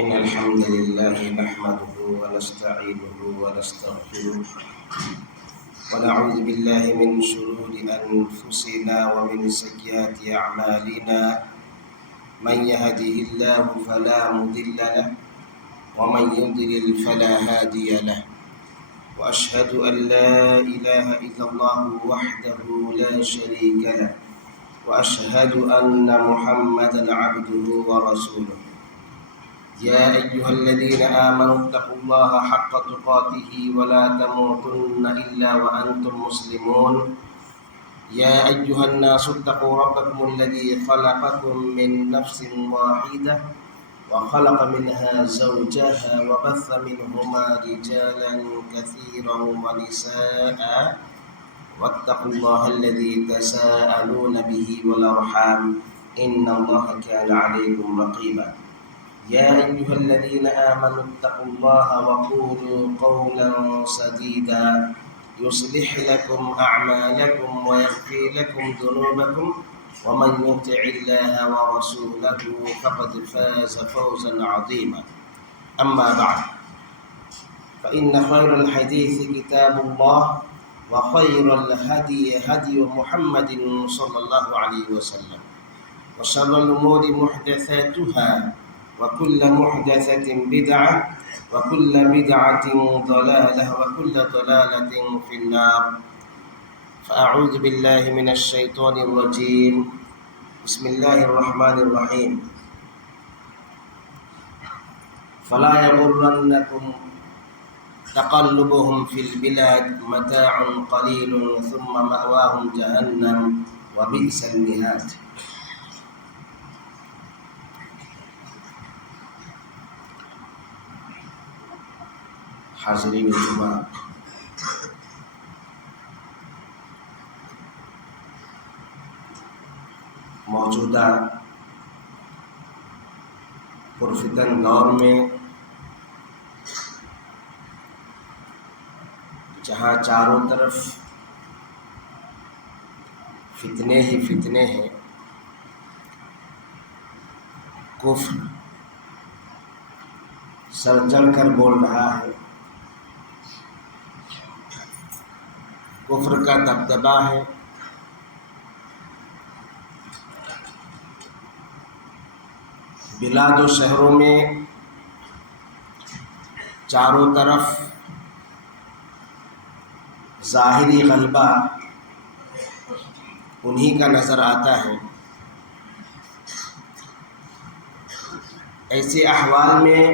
إن الحمد لله نحمده ونستعينه ونستغفره ونعوذ بالله من شرور أنفسنا ومن سيئات أعمالنا من يهده الله فلا مضل له ومن يضلل فلا هادي له وأشهد أن لا إله إلا الله وحده لا شريك له وأشهد أن محمدا عبده ورسوله يا أيها الذين آمنوا اتقوا الله حق تقاته ولا تموتن إلا وأنتم مسلمون يا أيها الناس اتقوا ربكم الذي خلقكم من نفس واحدة وخلق منها زوجها وبث منهما رجالا كثيرا ونساء واتقوا الله الذي تساءلون به والأرحام إن الله كان عليكم رقيبا يا أيها الذين آمنوا اتقوا الله وقولوا قولا سديدا يصلح لكم أعمالكم ويغفر لكم ذنوبكم ومن يطع الله ورسوله فقد فاز فوزا عظيما أما بعد فإن خير الحديث كتاب الله وخير الهدي هدي محمد صلى الله عليه وسلم وشر الأمور محدثاتها وكل محدثة بدعة وكل بدعة ضلالة وكل ضلالة في النار فأعوذ بالله من الشيطان الرجيم بسم الله الرحمن الرحيم فلا يغرنكم تقلبهم في البلاد متاع قليل ثم مأواهم جهنم وبئس المهاد. حاضرین جمعہ، موجودہ پرفتن دور میں جہاں چاروں طرف فتنے ہی فتنے ہیں، کفر سر چڑھ کر بول رہا ہے، کفر کا دبدبہ ہے، بلاد و شہروں میں چاروں طرف ظاہری غلبہ انہی کا نظر آتا ہے۔ ایسے احوال میں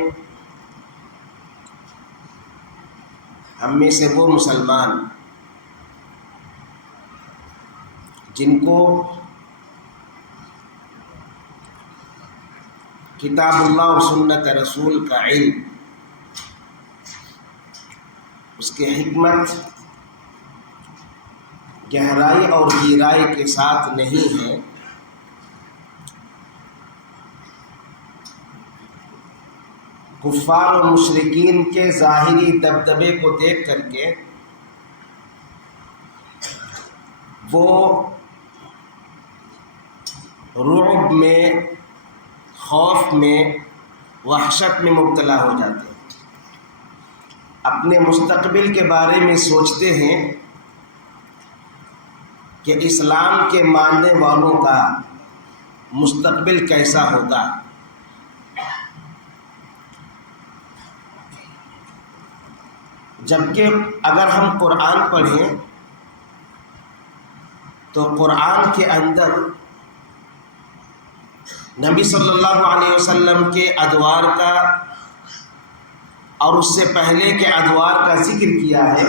ہم میں سے وہ مسلمان جن کو کتاب اللہ اور سنت رسول کا علم، اس کے حکمت، گہرائی اور گہرائی کے ساتھ نہیں ہے، کفار و مشرکین کے ظاہری دبدبے کو دیکھ کر کے وہ رعب میں، خوف میں، وحشت میں مبتلا ہو جاتے ہیں، اپنے مستقبل کے بارے میں سوچتے ہیں کہ اسلام کے ماننے والوں کا مستقبل کیسا ہوگا۔ جبکہ اگر ہم قرآن پڑھیں تو قرآن کے اندر نبی صلی اللہ علیہ وسلم کے ادوار کا اور اس سے پہلے کے ادوار کا ذکر کیا ہے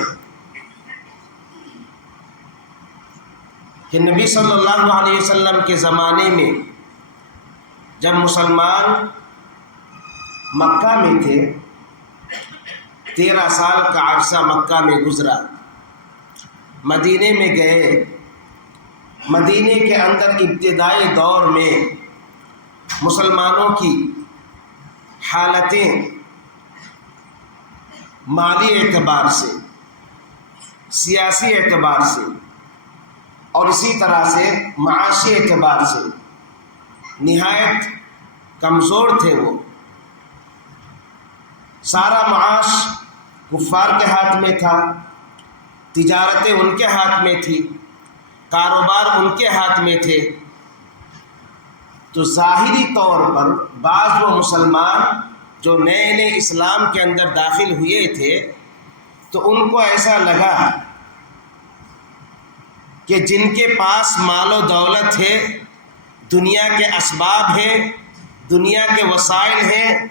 کہ نبی صلی اللہ علیہ وسلم کے زمانے میں جب مسلمان مکہ میں تھے، 13 سال کا عرصہ مکہ میں گزرا، مدینے میں گئے، مدینے کے اندر ابتدائی دور میں مسلمانوں کی حالتیں مالی اعتبار سے، سیاسی اعتبار سے اور اسی طرح سے معاشی اعتبار سے نہایت کمزور تھے وہ، سارا معاش کفار کے ہاتھ میں تھا، تجارتیں ان کے ہاتھ میں تھی، کاروبار ان کے ہاتھ میں تھے، تو ظاہری طور پر بعض وہ مسلمان جو نئے نئے اسلام کے اندر داخل ہوئے تھے تو ان کو ایسا لگا کہ جن کے پاس مال و دولت ہے، دنیا کے اسباب ہیں، دنیا کے وسائل ہیں،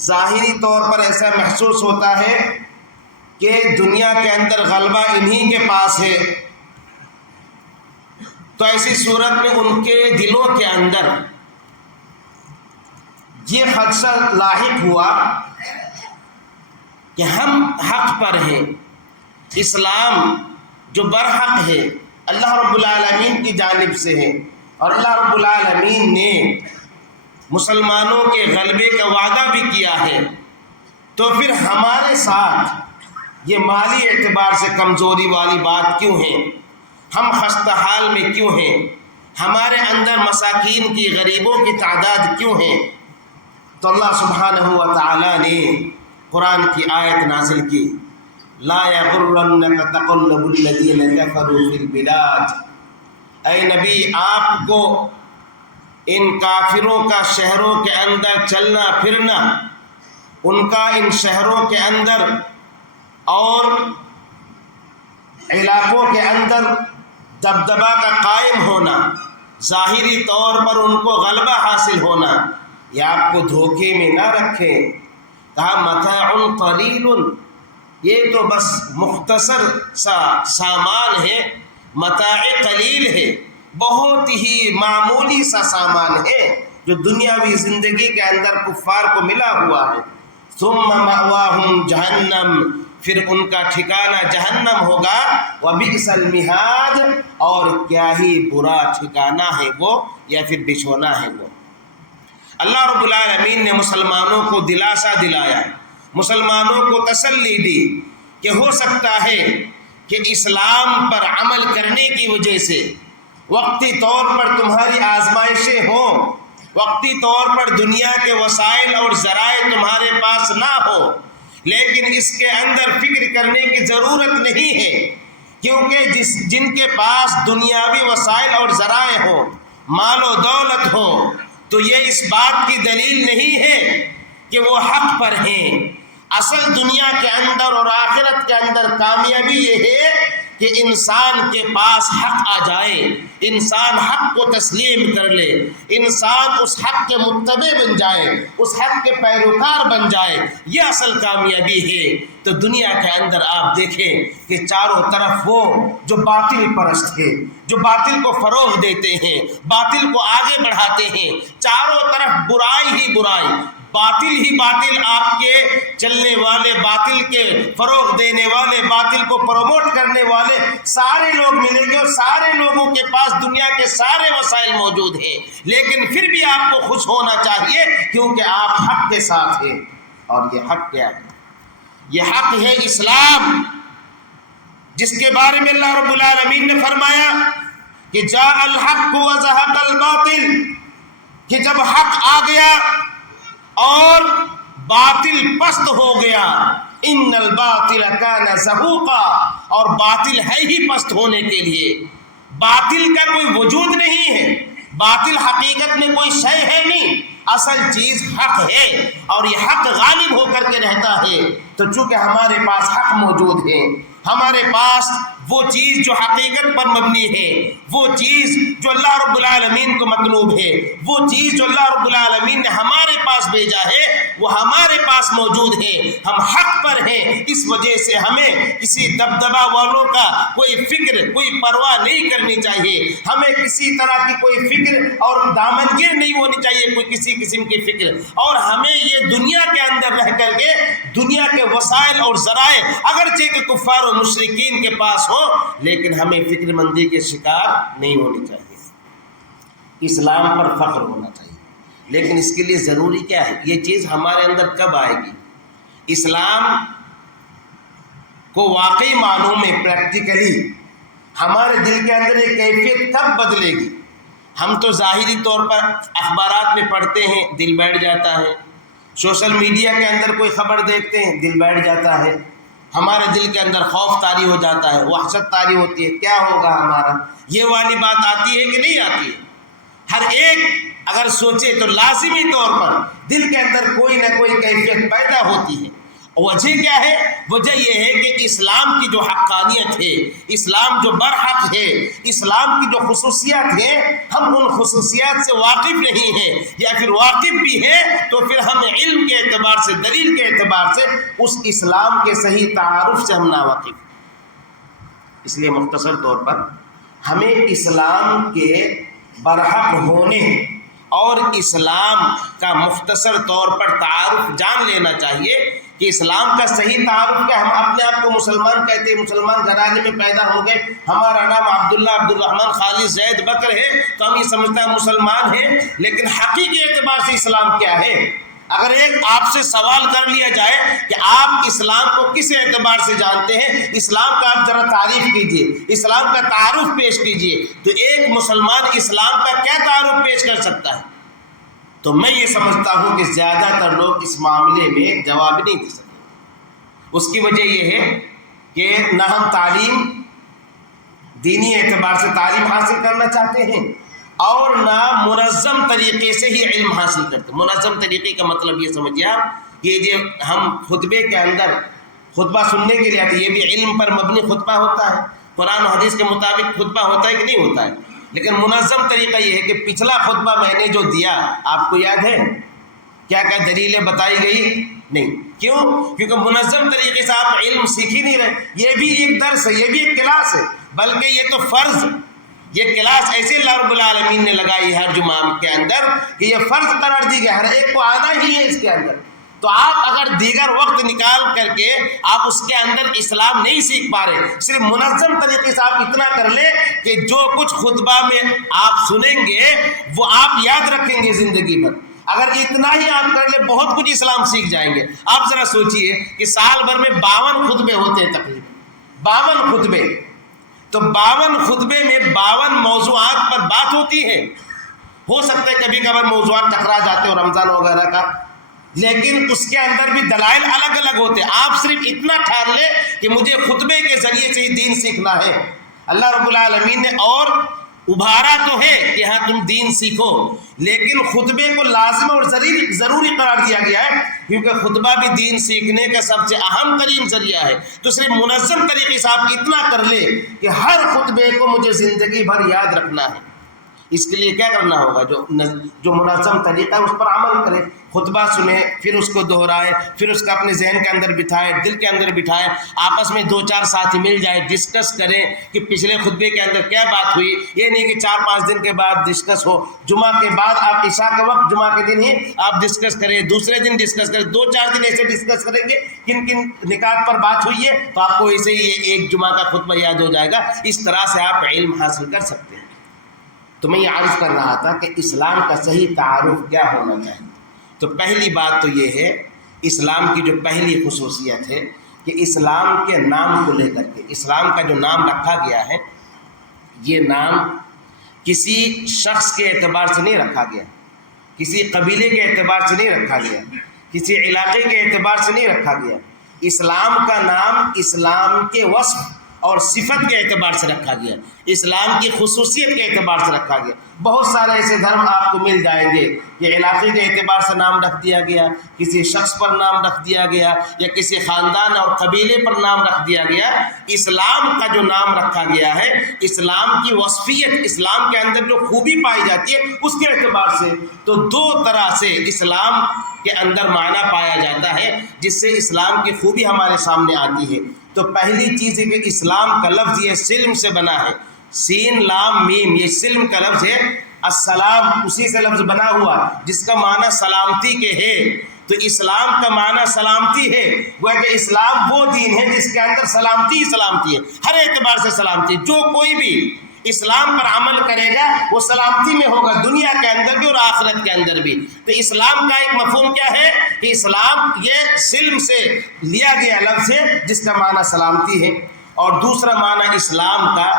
ظاہری طور پر ایسا محسوس ہوتا ہے کہ دنیا کے اندر غلبہ انہی کے پاس ہے، تو ایسی صورت میں ان کے دلوں کے اندر یہ خدشہ لاحق ہوا کہ ہم حق پر ہیں، اسلام جو برحق ہے اللہ رب العالمین کی جانب سے ہے، اور اللہ رب العالمین نے مسلمانوں کے غلبے کا وعدہ بھی کیا ہے، تو پھر ہمارے ساتھ یہ مالی اعتبار سے کمزوری والی بات کیوں ہے؟ ہم خستہ حال میں کیوں ہیں؟ ہمارے اندر مساکین کی، غریبوں کی تعداد کیوں ہے؟ تو اللہ سبحانہ و تعالی نے قرآن کی آیت نازل کی، لا یغرنک تقلب الذین کفروا فی البلاد، اے نبی آپ کو ان کافروں کا شہروں کے اندر چلنا پھرنا، ان کا ان شہروں کے اندر اور علاقوں کے اندر دبدبہ کا قائم ہونا، ظاہری طور پر ان کو غلبہ حاصل ہونا، یہ آپ کو دھوکے میں نہ رکھے۔ کہا متاع قلیل، یہ تو بس مختصر سا سامان ہے، متاع قلیل ہے، بہت ہی معمولی سا سامان ہے جو دنیاوی زندگی کے اندر کفار کو ملا ہوا ہے۔ ثم مأواہم جہنم، پھر ان کا ٹھکانہ جہنم ہوگا، وبئس المہاد، اور کیا ہی برا ٹھکانہ ہے وہ، یا پھر بچھونا ہے وہ۔ اللہ رب العالمین نے مسلمانوں کو دلاسا دلایا، مسلمانوں کو تسلی دی کہ ہو سکتا ہے کہ اسلام پر عمل کرنے کی وجہ سے وقتی طور پر تمہاری آزمائشیں ہوں، وقتی طور پر دنیا کے وسائل اور ذرائع تمہارے پاس نہ ہو، لیکن اس کے اندر فکر کرنے کی ضرورت نہیں ہے، کیونکہ جن کے پاس دنیاوی وسائل اور ذرائع ہو، مال و دولت ہو، تو یہ اس بات کی دلیل نہیں ہے کہ وہ حق پر ہیں۔ اصل دنیا کے اندر اور آخرت کے اندر کامیابی یہ ہے کہ انسان کے پاس حق آ جائے، انسان حق کو تسلیم کر لے، انسان اس حق کے متبع بن جائے، اس حق کے پیروکار بن جائے، یہ اصل کامیابی ہے۔ تو دنیا کے اندر آپ دیکھیں کہ چاروں طرف وہ جو باطل پرست ہے، جو باطل کو فروغ دیتے ہیں، باطل کو آگے بڑھاتے ہیں، چاروں طرف برائی ہی برائی، باطل ہی باطل، آپ کے چلنے والے، باطل کے فروغ دینے والے، باطل کو پروموٹ کرنے والے سارے لوگ ملیں گے، اور سارے لوگوں کے پاس دنیا کے سارے وسائل موجود ہیں، لیکن پھر بھی آپ کو خوش ہونا چاہیے کیونکہ آپ حق کے ساتھ ہیں۔ اور یہ حق کیا ہے؟ یہ حق ہے اسلام، جس کے بارے میں اللہ رب العالمین نے فرمایا کہ جاء الحق وزهق الباطل، کہ جب حق آ گیا اور باطل پست ہو گیا، ان الباطل کان زہوقا، اور باطل ہے ہی پست ہونے کے لیے، باطل کا کوئی وجود نہیں ہے، باطل حقیقت میں کوئی شے ہے نہیں، اصل چیز حق ہے، اور یہ حق غالب ہو کر کے رہتا ہے۔ تو چونکہ ہمارے پاس حق موجود ہے، ہمارے پاس وہ چیز جو حقیقت پر مبنی ہے، وہ چیز جو اللہ رب العالمین کو مطلوب ہے، وہ چیز جو اللہ رب العالمین نے ہمارے پاس بھیجا ہے، وہ ہمارے پاس موجود ہے، ہم حق پر ہیں، اس وجہ سے ہمیں کسی دبدبہ والوں کا کوئی فکر، کوئی پرواہ نہیں کرنی چاہیے، ہمیں کسی طرح کی کوئی فکر اور دامنگیر نہیں ہونی چاہیے، کوئی کسی قسم کی فکر، اور ہمیں یہ دنیا کے اندر رہ کر کے دنیا کے وسائل اور ذرائع اگرچہ کہ کفار و مشرکین کے پاس ہو، لیکن ہمیں فکر مندی کے شکار نہیں ہونی چاہیے، اسلام پر فخر ہونا چاہیے۔ لیکن اس کے لیے ضروری کیا ہے؟ یہ چیز ہمارے اندر کب آئے گی؟ اسلام کو واقعی معلوم ہے، پریکٹیکلی ہمارے دل کے اندر یہ کیفیت کب بدلے گی؟ ہم تو ظاہری طور پر اخبارات میں پڑھتے ہیں، دل بیٹھ جاتا ہے، سوشل میڈیا کے اندر کوئی خبر دیکھتے ہیں دل بیٹھ جاتا ہے، ہمارے دل کے اندر خوف طاری ہو جاتا ہے، وحشت طاری ہوتی ہے، کیا ہوگا ہمارا، یہ والی بات آتی ہے کہ نہیں آتی ہے؟ ہر ایک اگر سوچے تو لازمی طور پر دل کے اندر کوئی نہ کوئی کیفیت پیدا ہوتی ہے۔ وجہ کیا ہے؟ وجہ یہ ہے کہ اسلام کی جو حقانیت ہے، اسلام جو برحق ہے، اسلام کی جو خصوصیات ہیں، ہم ان خصوصیات سے واقف نہیں ہیں، یا پھر واقف بھی ہیں تو پھر ہم علم کے اعتبار سے، دلیل کے اعتبار سے اس اسلام کے صحیح تعارف سے ہم ناواقف۔ اس لیے مختصر طور پر ہمیں اسلام کے برحق ہونے اور اسلام کا مختصر طور پر تعارف جان لینا چاہیے کہ اسلام کا صحیح تعارف کیا۔ ہم اپنے آپ کو مسلمان کہتے ہیں، مسلمان گھرانے میں پیدا ہو گئے، ہمارا نام عبداللہ، عبدالرحمن، خالد، زید، بکر ہے تو ہم یہ سمجھتے ہیں مسلمان ہیں، لیکن حقیقی اعتبار سے اسلام کیا ہے؟ اگر ایک آپ سے سوال کر لیا جائے کہ آپ اسلام کو کس اعتبار سے جانتے ہیں، اسلام کا آپ ذرا تعریف کیجئے، اسلام کا تعارف پیش کیجئے، تو ایک مسلمان اسلام کا کیا تعارف پیش کر سکتا ہے؟ تو میں یہ سمجھتا ہوں کہ زیادہ تر لوگ اس معاملے میں جواب نہیں دے سکتے۔ اس کی وجہ یہ ہے کہ نہ ہم تعلیم، دینی اعتبار سے تعلیم حاصل کرنا چاہتے ہیں، اور نہ منظم طریقے سے ہی علم حاصل کرتے۔ منظم طریقے کا مطلب یہ سمجھیے آپ، یہ جو ہم خطبے کے اندر خطبہ سننے کے لیے آتے، یہ بھی علم پر مبنی خطبہ ہوتا ہے، قرآن و حدیث کے مطابق خطبہ ہوتا ہے کہ نہیں ہوتا ہے؟ لیکن منظم طریقہ یہ ہے کہ پچھلا خطبہ میں نے جو دیا آپ کو یاد ہے؟ کیا کیا دلیلیں بتائی گئی؟ نہیں۔ کیوں؟ کیونکہ منظم طریقے سے آپ علم سیکھ ہی نہیں رہے۔ یہ بھی ایک درس ہے، یہ بھی ایک کلاس ہے، بلکہ یہ تو فرض، یہ کلاس ایسے اللہ رب العالمین نے لگائی ہر جمعہ کے اندر کہ یہ فرض قرار دی گیا، ہر ایک کو آنا ہی ہے اس کے اندر۔ تو آپ اگر دیگر وقت نکال کر کے آپ اس کے اندر اسلام نہیں سیکھ پا رہے، صرف منظم طریقے سے آپ اتنا کر لیں کہ جو کچھ خطبہ میں آپ سنیں گے وہ آپ یاد رکھیں گے زندگی بھر، اگر اتنا ہی آپ کر لیں بہت کچھ اسلام سیکھ جائیں گے۔ آپ ذرا سوچئے کہ سال بھر میں 52 خطبے ہوتے ہیں، تقریباً 52 خطبے، تو 52 خطبے میں 52 موضوعات پر بات ہوتی ہے۔ ہو سکتا ہے کبھی کبھار موضوعات ٹکرا جاتے ہو رمضان وغیرہ کا، لیکن اس کے اندر بھی دلائل الگ الگ ہوتے ہیں۔ آپ صرف اتنا ٹھان لیں کہ مجھے خطبے کے ذریعے سے ہی دین سیکھنا ہے۔ اللہ رب العالمین نے اور ابھارا تو ہے کہ ہاں تم دین سیکھو، لیکن خطبے کو لازم اور ضروری قرار دیا گیا ہے، کیونکہ خطبہ بھی دین سیکھنے کا سب سے اہم ترین ذریعہ ہے۔ تو صرف منظم طریقے سے آپ اتنا کر لیں کہ ہر خطبے کو مجھے زندگی بھر یاد رکھنا ہے۔ اس کے لیے کیا کرنا ہوگا؟ جو منظم طریقہ ہے اس پر عمل کریں، خطبہ سنیں، پھر اس کو دہرائیں، پھر اس کا اپنے ذہن کے اندر بٹھائیں، دل کے اندر بٹھائیں، آپس میں 2-4 ساتھی مل جائیں، ڈسکس کریں کہ پچھلے خطبے کے اندر کیا بات ہوئی۔ یہ نہیں کہ 4-5 دن کے بعد ڈسکس ہو، جمعہ کے بعد آپ عشاء کے وقت، جمعہ کے دن ہی آپ ڈسکس کریں، دوسرے دن ڈسکس کریں، 2-4 دن ایسے ڈسکس کریں گے کن کن نکات پر بات ہوئی ہے، تو آپ کو ایسے ہی ایک جمعہ کا خطبہ یاد ہو جائے گا۔ اس طرح سے آپ علم حاصل کر سکتے ہیں۔ تو میں یہ عرض کر رہا تھا کہ اسلام کا صحیح تعارف کیا ہونا چاہیے۔ تو پہلی بات تو یہ ہے، اسلام کی جو پہلی خصوصیت ہے کہ اسلام کے نام کو لے کر کے، اسلام کا جو نام رکھا گیا ہے، یہ نام کسی شخص کے اعتبار سے نہیں رکھا گیا، کسی قبیلے کے اعتبار سے نہیں رکھا گیا، کسی علاقے کے اعتبار سے نہیں رکھا گیا۔ اسلام کا نام اسلام کے وصف اور صفت کے اعتبار سے رکھا گیا، اسلام کی خصوصیت کے اعتبار سے رکھا گیا۔ بہت سارے ایسے دھرم آپ کو مل جائیں گے کہ علاقے کے اعتبار سے نام رکھ دیا گیا، کسی شخص پر نام رکھ دیا گیا، یا کسی خاندان اور قبیلے پر نام رکھ دیا گیا۔ اسلام کا جو نام رکھا گیا ہے، اسلام کی وصفیت، اسلام کے اندر جو خوبی پائی جاتی ہے اس کے اعتبار سے، تو 2 طرح سے اسلام کے اندر معنی پایا جاتا ہے جس سے اسلام کی خوبی ہمارے سامنے آتی ہے۔ تو پہلی چیز ہے کہ اسلام کا لفظ یہ سلم سے بنا ہے، سین لام میم، یہ سلم کا لفظ ہے، السلام اسی سے لفظ بنا ہوا جس کا معنی سلامتی کے ہے۔ تو اسلام کا معنی سلامتی ہے، وہ کہ اسلام وہ دین ہے جس کے اندر سلامتی ہی سلامتی ہے، ہر اعتبار سے سلامتی۔ جو کوئی بھی اسلام پر عمل کرے گا وہ سلامتی میں ہوگا، دنیا کے اندر بھی اور آخرت کے اندر بھی۔ تو اسلام کا ایک مفہوم کیا ہے کہ اسلام یہ سلم سے لیا گیا لفظ ہے جس کا معنی سلامتی ہے۔ اور دوسرا معنی اسلام کا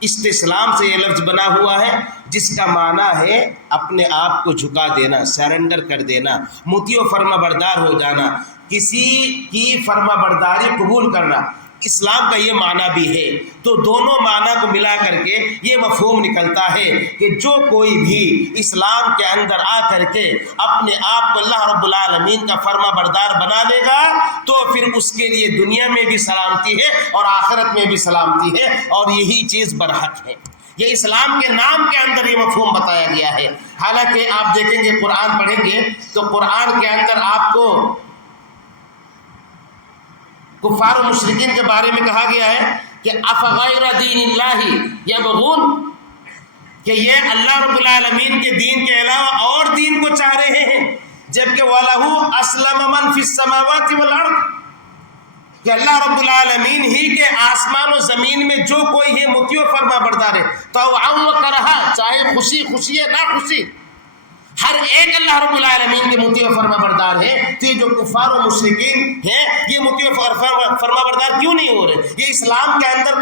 استسلام سے یہ لفظ بنا ہوا ہے جس کا معنی ہے اپنے آپ کو جھکا دینا، سرنڈر کر دینا، مطیع و فرما بردار ہو جانا، کسی کی فرما برداری قبول کرنا، اسلام کا یہ معنی بھی ہے۔ تو دونوں معنی کو ملا کر کے یہ مفہوم نکلتا ہے کہ جو کوئی بھی اسلام کے اندر آ کر کے اپنے آپ کو اللہ رب العالمین کا فرما بردار بنا لے گا تو پھر اس کے لیے دنیا میں بھی سلامتی ہے اور آخرت میں بھی سلامتی ہے، اور یہی چیز برحق ہے۔ یہ اسلام کے نام کے اندر یہ مفہوم بتایا گیا ہے۔ حالانکہ آپ دیکھیں گے، قرآن پڑھیں گے تو قرآن کے اندر آپ کو کفار و مشرکین کے بارے میں کہا گیا ہے کہ افغیر دین اللہ یبغون، کہ یہ اللہ رب العالمین کے دین کے علاوہ اور دین کو چاہ رہے ہیں، جبکہ وَلَهُ أَسْلَمَ مَنْ فِي السَّمَاوَاتِ وَالْأَرْضِ، کہ اللہ رب العالمین ہی کے آسمان و زمین میں جو کوئی ہے مطیع و فرما بردار ہے، طوعا و کرہا، چاہے خوشی خوشی ہے نہ خوشی، ہر ایک اللہ رب العالمین کے مطیع و فرما بردار ہے۔ تو یہ جو کفار و مشرکین ہیں یہ مطیع و فرما بردار کیوں نہیں ہو رہے؟ یہ اسلام کے اندر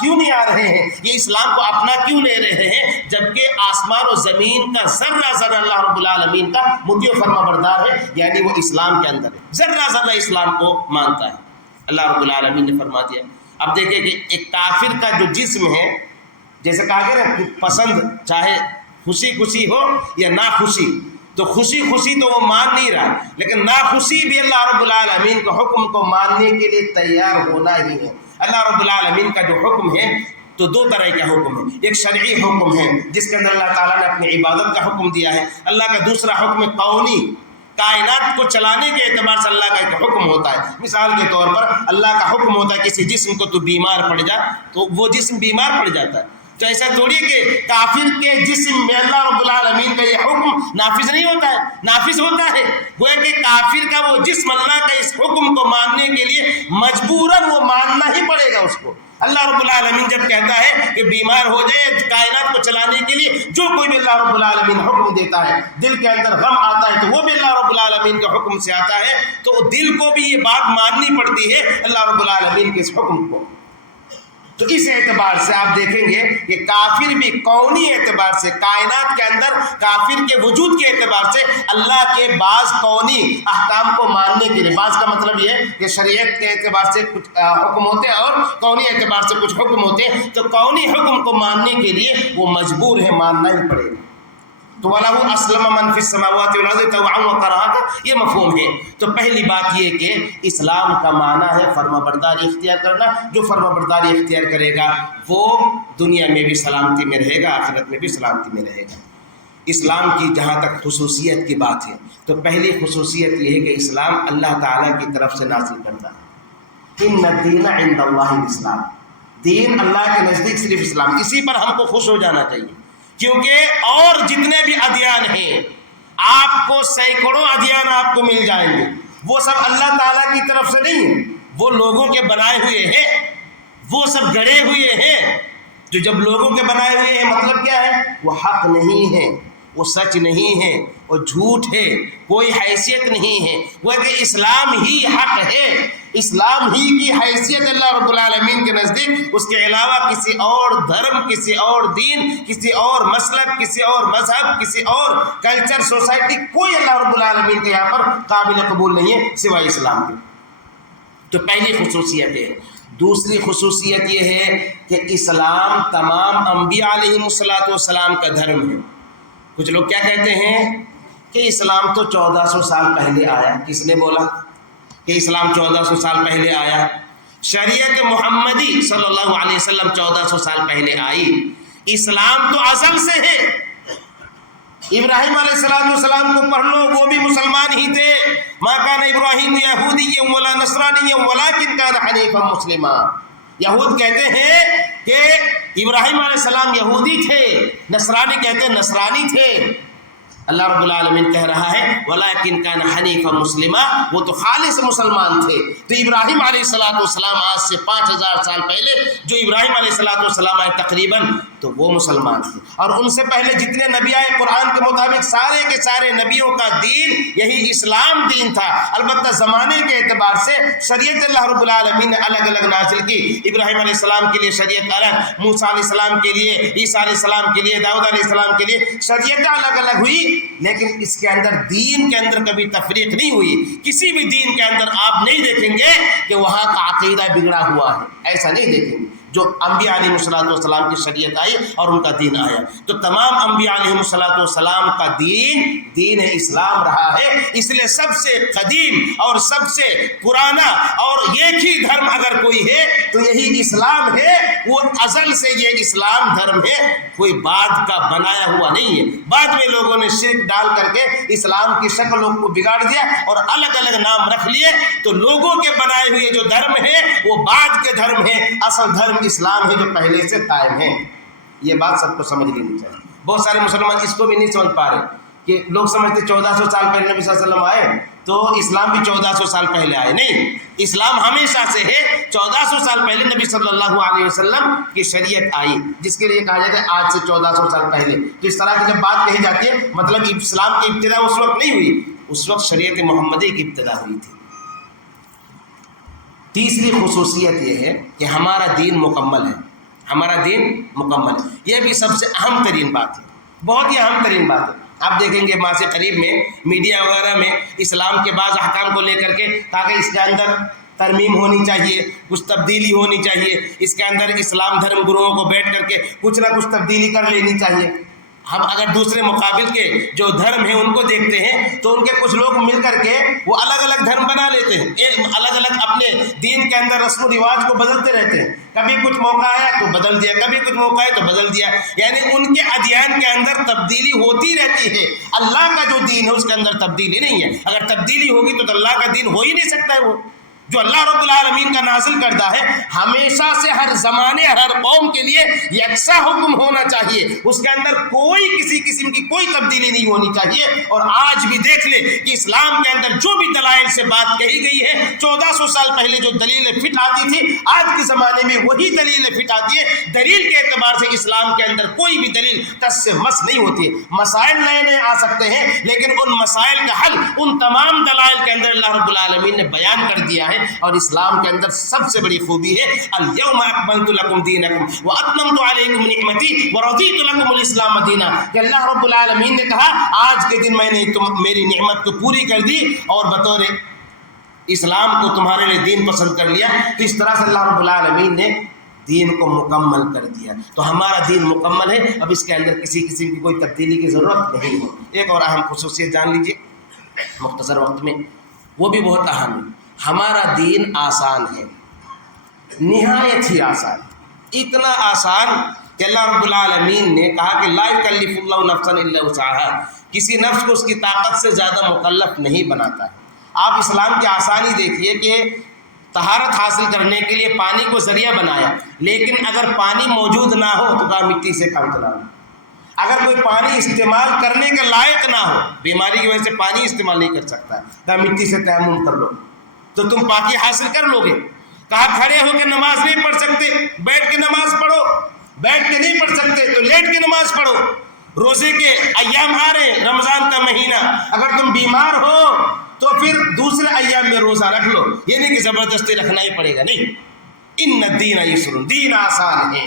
کیوں نہیں آ رہے ہیں؟ یہ اسلام کو اپنا کیوں لے رہے ہیں؟ جبکہ آسمان و زمین کا ذرہ ذرہ اللہ رب العالمین کا مطیع و فرما بردار ہے، یعنی وہ اسلام کے اندر ہے، ذرہ ذرہ اسلام کو مانتا ہے۔ اللہ رب العالمین نے فرما دیا۔ اب دیکھیں کہ ایک کافر کا جو جسم ہے، جیسے کہا گیا نا، پسند چاہے خوشی خوشی ہو یا ناخوشی، تو خوشی خوشی تو وہ مان نہیں رہا، لیکن ناخوشی بھی اللہ رب العالمین کے حکم کو ماننے کے لیے تیار ہونا ہی ہے۔ اللہ رب العالمین کا جو حکم ہے تو دو طرح کا حکم ہے، ایک شرعی حکم ہے جس کے اندر اللہ تعالیٰ نے اپنی عبادت کا حکم دیا ہے، اللہ کا دوسرا حکم کونی، کائنات کو چلانے کے اعتبار سے اللہ کا ایک حکم ہوتا ہے۔ مثال کے طور پر اللہ کا حکم ہوتا ہے کسی جسم کو تو بیمار پڑ جا، تو وہ جسم بیمار پڑ جاتا ہے۔ تو ایسا تھوڑی کہ کافر کے جسم میں اللہ رب العالمین کا یہ حکم نافذ نہیں ہوتا ہے، نافذ ہوتا ہے۔ گویا کہ کافر کا وہ جسم اللہ کا اس حکم کو ماننے کے لیے مجبوراً وہ ماننا ہی پڑے گا اس کو۔ اللہ رب العالمین جب کہتا ہے کہ بیمار ہو جائے کائنات کو چلانے کے لیے، جو کوئی بھی اللہ رب العالمین حکم دیتا ہے، دل کے اندر غم آتا ہے تو وہ بھی اللہ رب العالمین کے حکم سے آتا ہے، تو دل کو بھی یہ بات ماننی پڑتی ہے اللہ رب العالمین کے اس حکم کو۔ تو اس اعتبار سے آپ دیکھیں گے کہ کافر بھی کونی اعتبار سے، کائنات کے اندر کافر کے وجود کے اعتبار سے اللہ کے بعض کونی احکام کو ماننے کے لیے، بعض کا مطلب یہ ہے کہ شریعت کے اعتبار سے کچھ حکم ہوتے ہیں اور کونی اعتبار سے کچھ حکم ہوتے ہیں، تو کونی حکم کو ماننے کے لیے وہ مجبور ہے، ماننا ہی پڑے گا۔ تو وَلَهُ أَسْلَمَ مَنْ فِي السَّمَاوَاتِ وَالْأَرْضِ طَوْعًا وَكَرْهًا کا یہ مفہوم ہے۔ تو پہلی بات یہ کہ اسلام کا معنی ہے فرما برداری اختیار کرنا، جو فرما برداری اختیار کرے گا وہ دنیا میں بھی سلامتی میں رہے گا، آخرت میں بھی سلامتی میں رہے گا۔ اسلام کی جہاں تک خصوصیت کی بات ہے تو پہلی خصوصیت یہ ہے کہ اسلام اللہ تعالیٰ کی طرف سے نازل کرتا ہے۔ إِنَّ الدِّينَ عِنْدَ اللَّهِ الْإِسْلَامُ، دین اللہ کے نزدیک صرف اسلام، اسی پر ہم کو خوش ہو جانا چاہیے، کیونکہ اور جتنے بھی ادیان ہیں، آپ کو سینکڑوں ادیان آپ کو مل جائیں گے، وہ سب اللہ تعالیٰ کی طرف سے نہیں ہیں، وہ لوگوں کے بنائے ہوئے ہیں، وہ سب گڑے ہوئے ہیں۔ جو جب لوگوں کے بنائے ہوئے ہیں مطلب کیا ہے؟ وہ حق نہیں ہے، وہ سچ نہیں ہے، وہ جھوٹ ہے، کوئی حیثیت نہیں ہے۔ وہ کہ اسلام ہی حق ہے، اسلام ہی کی حیثیت اللہ رب العالمین کے نزدیک، اس کے علاوہ کسی اور دھرم، کسی اور دین، کسی اور مسلک، کسی اور مذہب، کسی اور کلچر، سوسائٹی، کوئی اللہ رب العالمین کے یہاں پر قابل قبول نہیں ہے سوائے اسلام کے۔ تو پہلی خصوصیت ہے۔ دوسری خصوصیت یہ ہے کہ اسلام تمام انبیاء علیہ السلام کا دھرم ہے۔ کچھ لوگ کیا کہتے ہیں کہ اسلام تو 1400 سال پہلے آیا۔ کس نے بولا کہ اسلام 1400 سال پہلے آیا؟ شریعت محمدی صلی اللہ علیہ وسلم 1400 سال پہلے آئی۔ اسلام تو ازل سے ہے۔ ابراہیم علیہ السلام کو پڑھ لو، وہ بھی مسلمان ہی تھے۔ ما کان ابراہیم یہودیا ولا نصرانیا ولکن کان حنیفا مسلما۔ یہود کہتے ہیں کہ ابراہیم علیہ السلام یہودی تھے، نصرانی کہتے ہیں نصرانی تھے۔ اللہ رب العالمین کہہ رہا ہے وَلَٰكِنْ كَانَ حَنِيفًا مُسْلِمًا، وہ تو خالص مسلمان تھے۔ تو ابراہیم علیہ السلام آج سے 5000 سال پہلے جو ابراہیم علیہ السلام آئے تقریباً، تو تو وہ مسلمان تھے، اور ان سے پہلے جتنے نبی آئے قرآن کے مطابق سارے کے سارے نبیوں کا دین یہی اسلام دین تھا۔ البتہ زمانے کے اعتبار سے شریعت اللہ رب العالمین نے الگ الگ نازل کی۔ ابراہیم علیہ السلام کے لیے شریعت الگ، موسیٰ علیہ السلام کے لیے، عیسیٰ علیہ السلام کے لیے، داؤد علیہ السلام کے لیے شریعتیں الگ الگ ہوئی، لیکن اس کے اندر دین کے اندر کبھی تفریق نہیں ہوئی۔ کسی بھی دین کے اندر آپ نہیں دیکھیں گے کہ وہاں کا عقیدہ بگڑا ہوا ہے، ایسا نہیں دیکھیں گے۔ جو انبیاء علیہ السلام کی شریعت آئی اور ان کا دین آیا، تو تمام انبیاء علیہ السلام کا دین اسلام رہا ہے۔ اس لیے سب سے قدیم اور سب سے پرانا اور ایک ہی دھرم اگر کوئی ہے تو یہی اسلام ہے۔ وہ ازل سے یہ اسلام دھرم ہے، کوئی بعد کا بنایا ہوا نہیں ہے۔ بعد میں لوگوں نے شرک ڈال کر کے اسلام کی شکلوں کو بگاڑ دیا اور الگ الگ نام رکھ لیے، تو لوگوں کے بنائے ہوئے جو دھرم ہے وہ بعد کے دھرم ہے، اصل دھرم اسلام ہے جو پہلے سے قائم ہے۔ یہ بات سب کو سمجھ لینی چاہیے۔ بہت سارے مسلمان اس کو بھی نہیں سمجھ پا رہے کہ لوگ سمجھتے 1400 سال پہلے نبی صلی اللہ علیہ وسلم آئے تو اسلام بھی 1400 سال پہلے آئے۔ نہیں، اسلام ہمیشہ سے ہے۔ 1400 سال پہلے نبی صلی اللہ علیہ وسلم کی شریعت آئی، جس کے لیے کہا جاتا ہے آج سے 1400 سال پہلے۔ تو اس طرح کی جب بات کہی جاتی ہے مطلب اسلام کی ابتدا اس وقت نہیں ہوئی، اس وقت شریعت محمدی کی ابتدا ہوئی تھی۔ تیسری خصوصیت یہ ہے کہ ہمارا دین مکمل ہے، ہمارا دین مکمل ہے۔ یہ بھی سب سے اہم ترین بات ہے، بہت ہی اہم ترین بات ہے۔ آپ دیکھیں گے ماضی قریب میں میڈیا وغیرہ میں اسلام کے بعض احکام کو لے کر کے تاکہ اس کے اندر ترمیم ہونی چاہیے، کچھ تبدیلی ہونی چاہیے، اس کے اندر اسلام دھرم گروہوں کو بیٹھ کر کے کچھ نہ کچھ تبدیلی کر لینی چاہیے۔ ہم اگر دوسرے مقابل کے جو دھرم ہیں ان کو دیکھتے ہیں تو ان کے کچھ لوگ مل کر کے وہ الگ الگ دھرم بنا لیتے ہیں، الگ الگ اپنے دین کے اندر رسم و رواج کو بدلتے رہتے ہیں۔ کبھی کچھ موقع آیا تو بدل دیا، کبھی کچھ موقع آیا تو بدل دیا، یعنی ان کے ادیان کے اندر تبدیلی ہوتی رہتی ہے۔ اللہ کا جو دین ہے اس کے اندر تبدیلی نہیں ہے۔ اگر تبدیلی ہوگی تو اللہ کا دین ہو ہی نہیں سکتا ہے۔ وہ جو اللہ رب العالمین کا نازل کردہ ہے ہمیشہ سے ہر زمانے ہر قوم کے لیے یکساں حکم ہونا چاہیے، اس کے اندر کوئی کسی قسم کی کوئی تبدیلی نہیں ہونی چاہیے۔ اور آج بھی دیکھ لے کہ اسلام کے اندر جو بھی دلائل سے بات کہی گئی ہے 1400 سال پہلے جو دلیلیں فٹ آتی تھی آج کے زمانے میں وہی دلیلیں فٹ آتی ہے۔ دلیل کے اعتبار سے اسلام کے اندر کوئی بھی دلیل ٹس سے مس نہیں ہوتی ہے۔ مسائل نئے نئے آ سکتے ہیں لیکن ان مسائل کا حل ان تمام دلائل کے اندر اللہ رب العالمین نے بیان کر دیا ہے۔ اور اسلام کے اندر سب سے بڑی خوبی ہے الیوم اکملت لکم دینکم واتممت علیکم نعمتی ورضیت لکم الاسلام دینا، کہ اللہ رب العالمین نے کہا آج کے دن میں نے میری نعمت کو پوری کر دی اور بطور اسلام کو تمہارے لیے دین پسند کر لیا۔ تو اس طرح سے اللہ رب العالمین نے دین کو مکمل کر دیا۔ تو ہمارا دین مکمل ہے، اب اس کے اندر کسی قسم کی کوئی تبدیلی کی ضرورت نہیں ہے۔ ایک اور اہم خصوصیت جان لیجیے مختصر وقت میں، وہ بھی بہت اہم ہے۔ ہمارا دین آسان ہے، نہایت ہی آسان، اتنا آسان کہ اللہ رب العالمین نے کہا کہ لا یکلف اللہ نفسا الا وسعها، کسی نفس کو اس کی طاقت سے زیادہ مکلف نہیں بناتا ہے۔ آپ اسلام کی آسانی دیکھیے کہ طہارت حاصل کرنے کے لیے پانی کو ذریعہ بنایا، لیکن اگر پانی موجود نہ ہو تو کہا مٹی سے کام چلانا۔ اگر کوئی پانی استعمال کرنے کے لائق نہ ہو، بیماری کی وجہ سے پانی استعمال نہیں کر سکتا، کہا مٹی سے تیمم کر لو تو تم پاکی حاصل کر لو گے۔ کہا کھڑے ہو کے نماز نہیں پڑھ سکتے، بیٹھ کے نماز پڑھو، بیٹھ کے نہیں پڑھ سکتے تو لیٹ کے نماز پڑھو۔ روزے کے ایام آ رہے ہیں، رمضان کا مہینہ، اگر تم بیمار ہو تو پھر دوسرے ایام میں روزہ رکھ لو، یہ نہیں کہ زبردستی رکھنا ہی پڑے گا، نہیں۔ ان الدین یسر، دین آسان ہے۔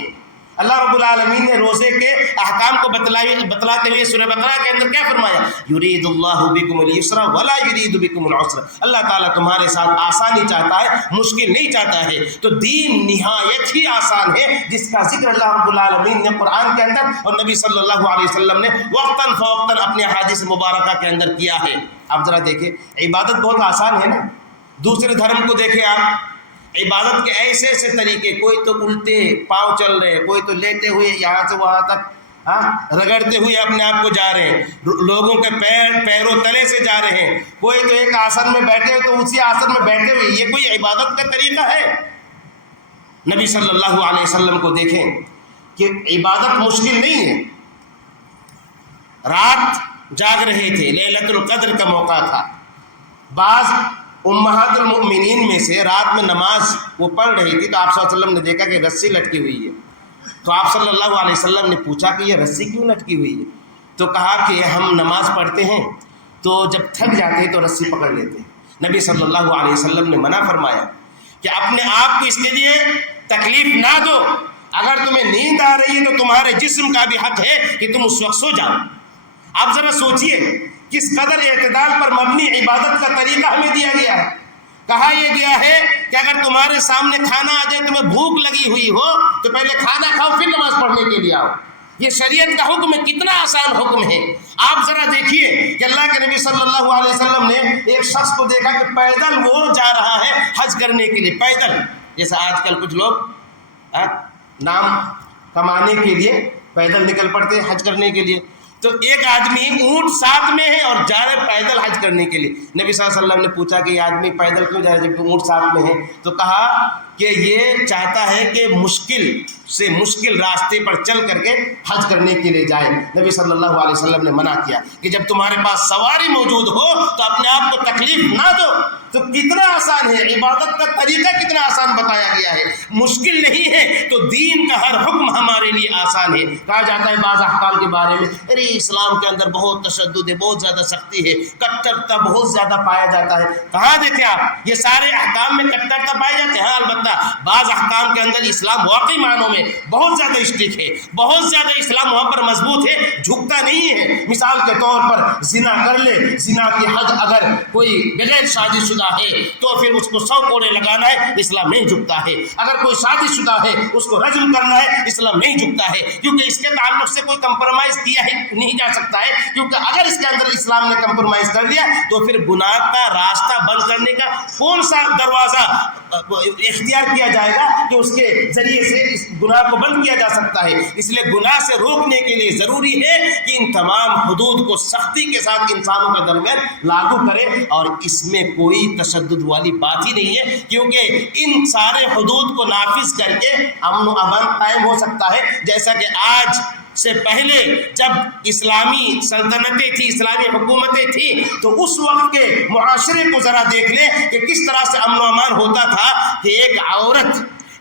اللہ رب العالمین نے روزے کے احکام کو بتلاتے ہوئے سورہ بقرہ کے اندر کیا فرمایا؟ یرید اللہ بکم اليسر ولا یرید بکم العسر، اللہ تعالیٰ تمہارے ساتھ آسانی چاہتا ہے، مشکل نہیں چاہتا ہے۔ تو دین نہایت ہی آسان ہے، جس کا ذکر اللہ رب العالمین نے قرآن کے اندر اور نبی صلی اللہ علیہ وسلم نے وقتاً فوقتاً اپنے احادیث مبارکہ کے اندر کیا ہے۔ آپ ذرا دیکھیں، عبادت بہت آسان ہے نا۔ دوسرے دھرم کو دیکھیں آپ، عبادت کے ایسے ایسے طریقے، کوئی تو الٹے پاؤں چل رہے ہیں، کوئی تو لیٹے ہوئے یہاں سے وہاں تک رگڑتے ہوئے اپنے آپ کو جا رہے ہیں، لوگوں کے پیروں تلے سے جا رہے ہیں، کوئی تو ایک آسن میں بیٹھے ہوئے تو اسی آسن میں بیٹھے ہوئے، یہ کوئی عبادت کا طریقہ ہے؟ نبی صلی اللہ علیہ وسلم کو دیکھیں کہ عبادت مشکل نہیں ہے۔ رات جاگ رہے تھے، لیلۃ القدر کا موقع تھا، بعض امہات المؤمنین میں سے رات میں نماز وہ پڑھ رہی تھی تو آپ صلی اللہ علیہ وسلم نے دیکھا کہ رسی لٹکی ہوئی ہے، تو آپ صلی اللہ علیہ وسلم نے پوچھا کہ یہ رسی کیوں لٹکی ہوئی ہے؟ تو کہا کہ ہم نماز پڑھتے ہیں تو جب تھک جاتے ہیں تو رسی پکڑ لیتے ہیں۔ نبی صلی اللہ علیہ وسلم نے منع فرمایا کہ اپنے آپ کو اس کے لیے تکلیف نہ دو، اگر تمہیں نیند آ رہی ہے تو تمہارے جسم کا بھی حق ہے کہ تم اس وقت سو جاؤ۔ آپ ذرا سوچئے کس قدر اعتدال پر مبنی عبادت کا طریقہ ہمیں دیا گیا ہے۔ کہا یہ گیا ہے کہ اگر تمہارے سامنے کھانا آ جائے، تمہیں بھوک لگی ہوئی ہو تو پہلے کھانا کھاؤ پھر نماز پڑھنے کے لیے آؤ۔ یہ شریعت کا حکم ہے، کتنا آسان حکم ہے۔ آپ ذرا دیکھیے کہ اللہ کے نبی صلی اللہ علیہ وسلم نے ایک شخص کو دیکھا کہ پیدل وہ جا رہا ہے حج کرنے کے لیے، پیدل، جیسا آج کل کچھ لوگ نام کمانے کے لیے پیدل نکل پڑتے ہیں حج کرنے کے لیے۔ تو ایک آدمی اونٹ ساتھ میں ہے اور جا رہے پیدل حج کرنے کے لیے۔ نبی صلی اللہ علیہ وسلم نے پوچھا کہ یہ آدمی پیدل کیوں جا رہا ہے جبکہ اونٹ ساتھ میں ہے؟ تو کہا کہ یہ چاہتا ہے کہ مشکل سے مشکل راستے پر چل کر کے حج کرنے کے لیے جائے۔ نبی صلی اللہ علیہ وسلم نے منع کیا کہ جب تمہارے پاس سواری موجود ہو تو اپنے آپ کو تکلیف نہ دو۔ تو کتنا آسان ہے، عبادت کا طریقہ کتنا آسان بتایا گیا ہے، مشکل نہیں ہے۔ تو دین کا ہر حکم ہمارے لیے آسان ہے۔ کہا جاتا ہے بعض احکام کے بارے میں، ارے اسلام کے اندر بہت تشدد ہے، بہت زیادہ سختی ہے، کٹرتا بہت زیادہ پایا جاتا ہے۔ کہاں دیکھیں آپ یہ سارے احکام میں کٹرتا پائے جاتے ہیں؟ ہاں البتہ بعض احکام کے اندر اسلام واقعی معنوں میں بہت زیادہ اسٹرکٹ ہے، بہت زیادہ اسلام وہاں پر مضبوط ہے، جھکتا نہیں ہے۔ مثال کے طور پر زنا کر لے، زنا کی حد اگر کوئی بغیر شادی شدہ ہے تو پھر اس کو 100 کوڑے لگانا ہے، اسلام نہیں جھکتا ہے۔ اگر کوئی شادی شدہ ہے اس کو رجم کرنا ہے، اسلام نہیں جھکتا ہے، کیونکہ اس کے تعلق سے کوئی کمپرومائز کیا ہی نہیں جا سکتا ہے، کیونکہ اگر اس کے اندر اسلام نے کمپرومائز کر لیا تو پھر گناہ کا راستہ بند کرنے کا کون سا دروازہ اختیار کیا جائے گا کہ اس کے ذریعے سے اس گناہ کو بند کیا جا سکتا ہے۔ اس لیے گناہ سے روکنے کے لیے ضروری ہے کہ ان تمام حدود کو سختی کے ساتھ انسانوں کے درمیان لاگو کرے، اور اس میں کوئی تشدد والی بات ہی نہیں ہے، کیونکہ ان سارے حدود کو نافذ کر کے امن و امان قائم ہو سکتا ہے۔ جیسا کہ آج سے پہلے جب اسلامی سلطنتیں تھیں، اسلامی حکومتیں تھیں، تو اس وقت کے معاشرے کو ذرا دیکھ لیں کہ کس طرح سے امن و امان ہوتا تھا کہ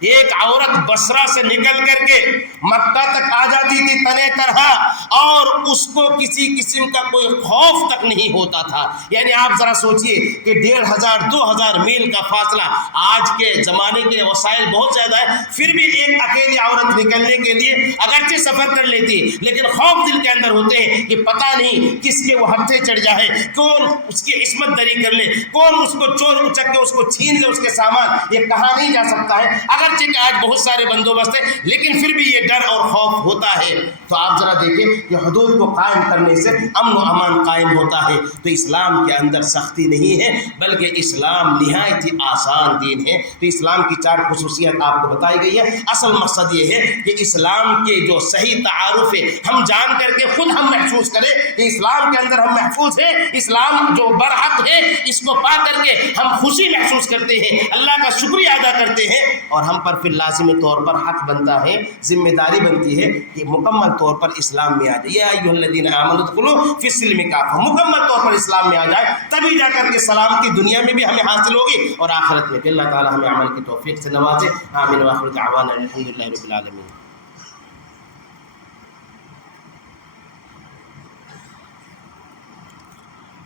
ایک عورت بصرہ سے نکل کر کے مکہ تک آ جاتی تھی تنے طرح، اور اس کو کسی قسم کا کوئی خوف تک نہیں ہوتا تھا۔ یعنی آپ ذرا سوچئے کہ 1500 2000 میل کا فاصلہ، آج کے زمانے کے وسائل بہت زیادہ ہے، پھر بھی ایک اکیلی عورت نکلنے کے لیے اگرچہ سفر کر لیتی لیکن خوف دل کے اندر ہوتے ہیں کہ پتہ نہیں کس کے وہ ہتھے چڑھ جائے، کون اس کی عصمت دری کر لے، کون اس کو چور اچک کے اس کو چھین لے اس کے سامان، یہ کہا نہیں جا سکتا ہے۔ اگرچہ کہ آج بہت سارے بندوبست ہیں لیکن پھر بھی یہ ڈر اور خوف ہوتا ہے۔ تو آپ ذرا دیکھیں کہ حدود کو قائم کرنے سے امن و امان قائم ہوتا ہے۔ تو اسلام کے اندر سختی نہیں ہے بلکہ اسلام نہایت ہی آسان دین ہے۔ تو اسلام کی 4 خصوصیت آپ کو بتائی گئی ہے۔ اصل مقصد یہ ہے کہ اسلام کے جو صحیح تعارف ہے ہم جان کر کے خود ہم محسوس کریں کہ اسلام کے اندر ہم محفوظ ہیں، اسلام جو برحق ہے اس کو پا کر کے ہم خوشی محسوس کرتے ہیں، اللہ کا شکریہ ادا کرتے ہیں، اور ہم پر پھر لازمی طور پر حق بنتا ہے، ذمہ داری بنتی ہے کہ مکمل طور پر اسلام میں آ جائے۔ یا ایھا الذین آمنوا ادخلوا فی السلم کافہ، مکمل طور پر اسلام میں آ جائے، تبھی جا کر کے سلامتی دنیا میں بھی ہمیں حاصل ہوگی اور آخرت میں بھی۔ اللہ تعالی ہمیں عمل کی توفیق سے نوازے، آمین وآخر دعوانا الحمدللہ رب العالمین۔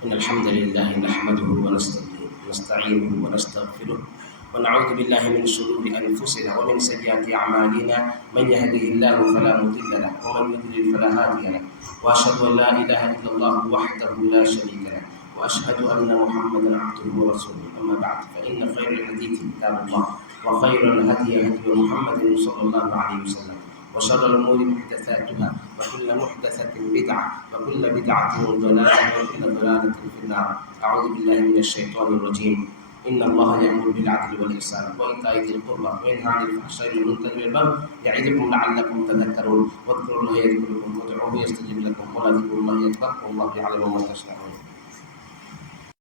ان الحمد للہ نحمده ونستعینه ونستغفره ونعوذ بالله من شرور انفسنا ومن سيئات اعمالنا، من يهده الله فلا مضل له ومن يضلل فلا هادي له، واشهد ان لا اله الا الله وحده لا شريك له، واشهد ان محمدا عبده ورسوله، اما بعد فان خير الحديث كتاب الله، وخير الهدي هدي محمد صلى الله عليه وسلم، وشر الامور محدثاتها، وكل محدثه بدعه، وكل بدعه ضلاله، وكل ضلاله في النار۔ اعوذ بالله من الشيطان الرجيم۔ ان الله يأمر بالعدل والإحسان وإيتاء ذي القربى وينهى عن الفحشاء والمنكر والبغي يعظكم لعلكم تذكرون، واذكروا الله يذكركم وادعوه يستجب لكم، ولذكر الله أكبر والله يعلم ما تصنعون۔